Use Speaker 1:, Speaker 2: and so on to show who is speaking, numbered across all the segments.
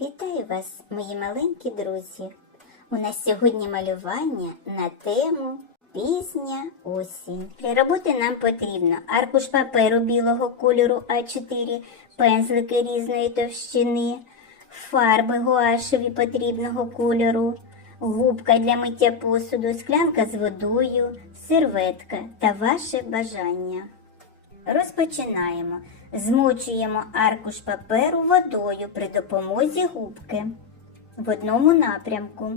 Speaker 1: Вітаю вас, мої маленькі друзі! У нас сьогодні малювання на тему Пізня осінь. Для роботи нам потрібно аркуш паперу білого кольору А4, пензлики різної товщини, фарби гуашеві потрібного кольору, губка для миття посуду, склянка з водою, серветка та ваше бажання. Розпочинаємо. Змочуємо аркуш паперу водою при допомозі губки в одному напрямку.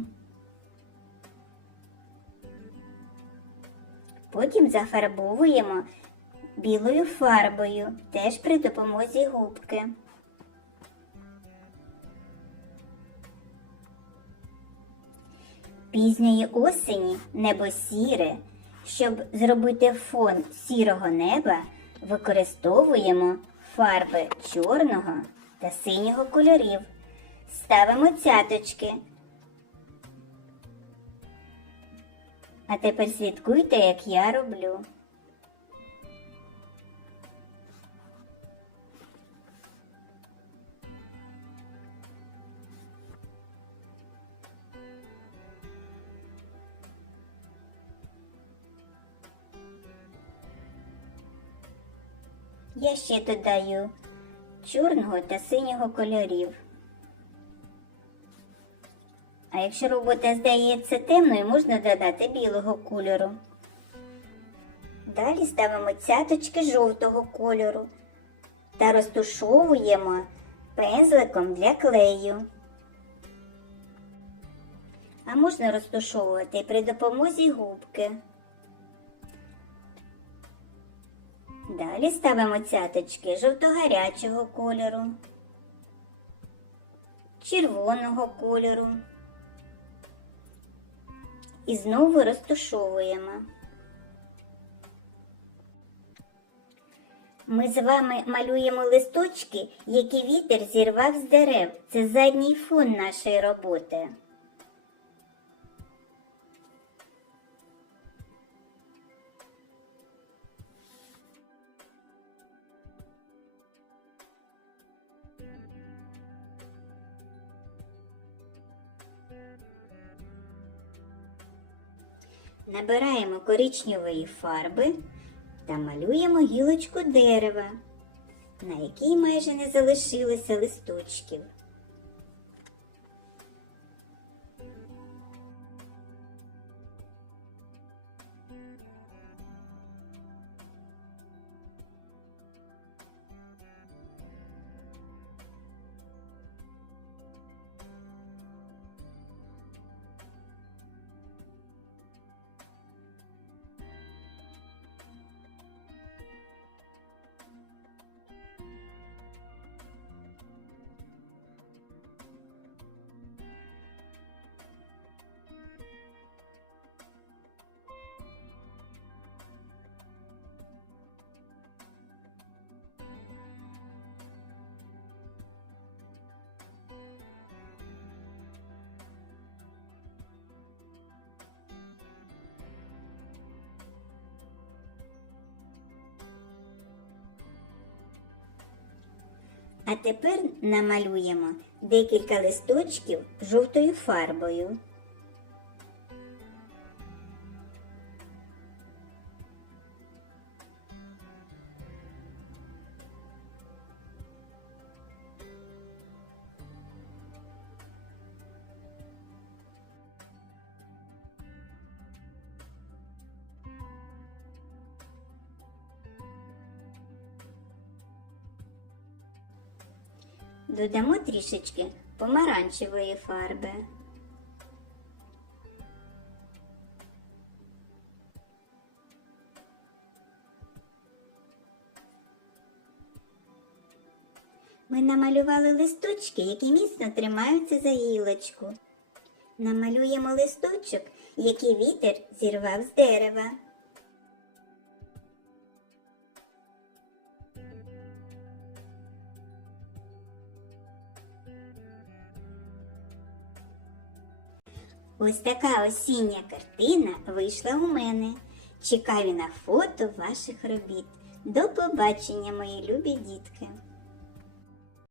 Speaker 1: Потім зафарбовуємо білою фарбою, теж при допомозі губки. Пізньої осені небо сіре. Щоб зробити фон сірого неба, використовуємо фарби чорного та синього кольорів. Ставимо цяточки. А тепер слідкуйте, як я роблю. Я ще додаю чорного та синього кольорів. А якщо робота здається темною, можна додати білого кольору. Далі ставимо цяточки жовтого кольору та розтушовуємо пензликом для клею. А можна розтушовувати при допомозі губки. Далі ставимо цяточки жовто-гарячого кольору, червоного кольору. І знову розтушовуємо. Ми з вами малюємо листочки, які вітер зірвав з дерев. Це задній фон нашої роботи. Набираємо коричневої фарби та малюємо гілочку дерева, на якій майже не залишилося листочків. А тепер намалюємо декілька листочків жовтою фарбою. Додамо трішечки помаранчевої фарби. Ми намалювали листочки, які міцно тримаються за гілочку. Намалюємо листочок, який вітер зірвав з дерева. Ось така осіння картина вийшла у мене. Чекаю на фото ваших робіт. До побачення, мої любі дітки!